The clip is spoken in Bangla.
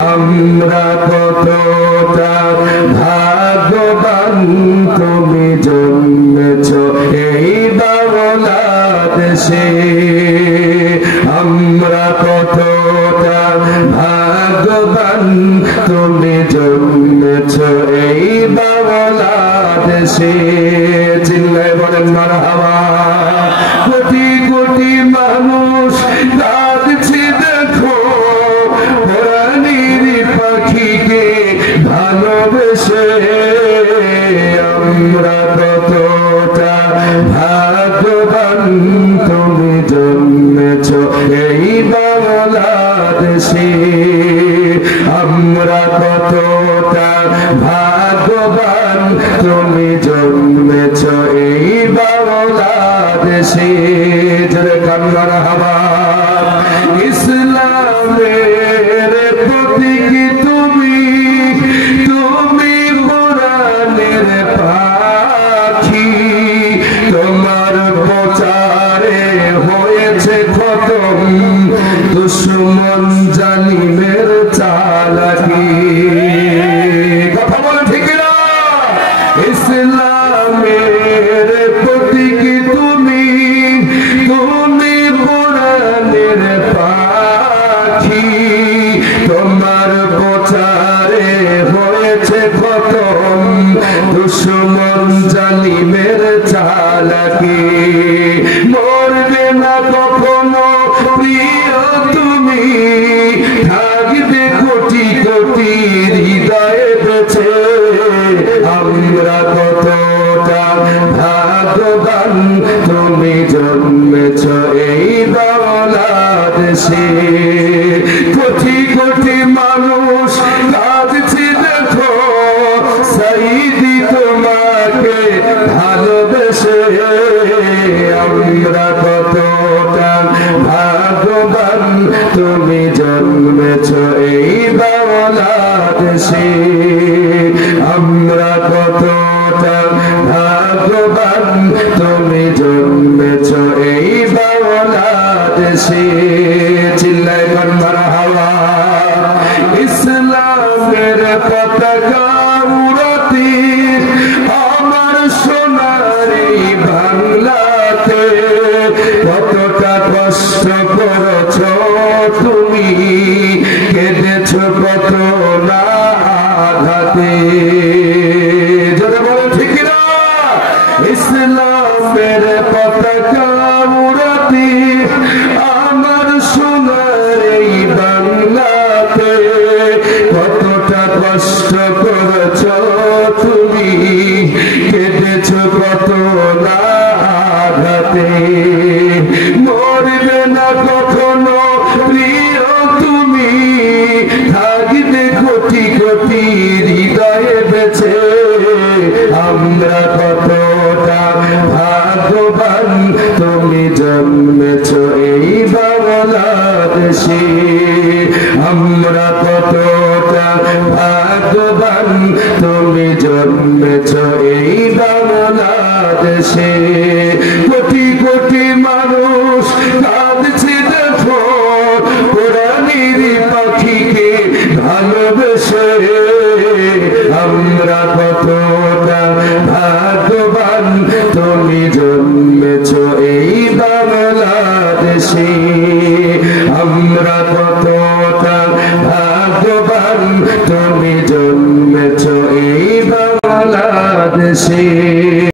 আমরা কতটা ভাগ্যবান তুমি জন্মেছ এই বাংলাদেশে। আমরা কতটা ভাগ্যবান তুমি জন্মেছ এই বাংলাদেশে। চিল্লায় বলেন মারহাবা। কোটি কোটি মানুষ কাঁদছে দেখো পাখিকে ভালোবেসে। আমরা কতটা ভাগ্যবান তুমি জন্মেছ এই বাংলাদেশে। আমরা কতটা ভাগ্যবান তুমি জন্মেছ এই বাংলাদেশে। জোরে কান্নার হাওয়া। ইসলামের প্রতীক তুমি, তুমি কোরআনের পাখি। তোমার প্রচারে হয়েছে খতম দুশমন জালিমের চালাকি। কথা বলে ঠিক না? ইসলামের প্রতীক তুমি, তুমি কোরআনের পাখি। তোমার প্রচারে হয়েছে খতম দুশমন জালিমের চালাকি। মরবে না কখনো প্রিয় তুমি, থাকবে কোটি কোটি হৃদয়ে বেঁচে। আমরা কতটা ভাগ্যবান তুমি জন্মেছ এই বাংলাদেশে। কোটি কোটি মানুষ কাঁদছে দেখো সাইদি তোমাকে ভালোবেসে। আমরা কতটা ভাগ্যবান তুমি জন্মেছ এই বাংলাদেশে। আমরা কতটা ভাগ্যবান তুমি জন্মেছ এই বাংলাদেশে। চিল্লায় কান্নার হাওয়া। ইসলামের পতাকা উড়াতে আমার সোনার এই বাংলাতে কতটা কষ্ট করেছ তুমি, কেঁদেছ কত না আঘাতে। যদি বলে ঠিক না? ইসলামের পতাকা উড়াতে আমার সোনার এই বাংলাতে কতটা কষ্ট করেছ তুমি, কেঁদেছ কত না আঘাতে। মরবে না কখনো প্রিয় তুমি, থাকবে কোটি কোটি হৃদয়ে বেঁচে। আমরা কতটা ভাগ্যবান তুমি জন্মেছ এই বাংলাদেশে। আমরা কতটা ভাগ্যবান তুমি জন্মেছ এই বাংলাদেশে। কোটি কোটি মানুষ কাঁদছে দেখো কোরআনের পাখিকে ভালোবেসে। আমরা কতটা ভাগ্যবান তুমি জন্মেছ এই বাংলাদেশে। আমরা কতটা ভাগ্যবান তুমি জন্মেছ এই বাংলাদেশে।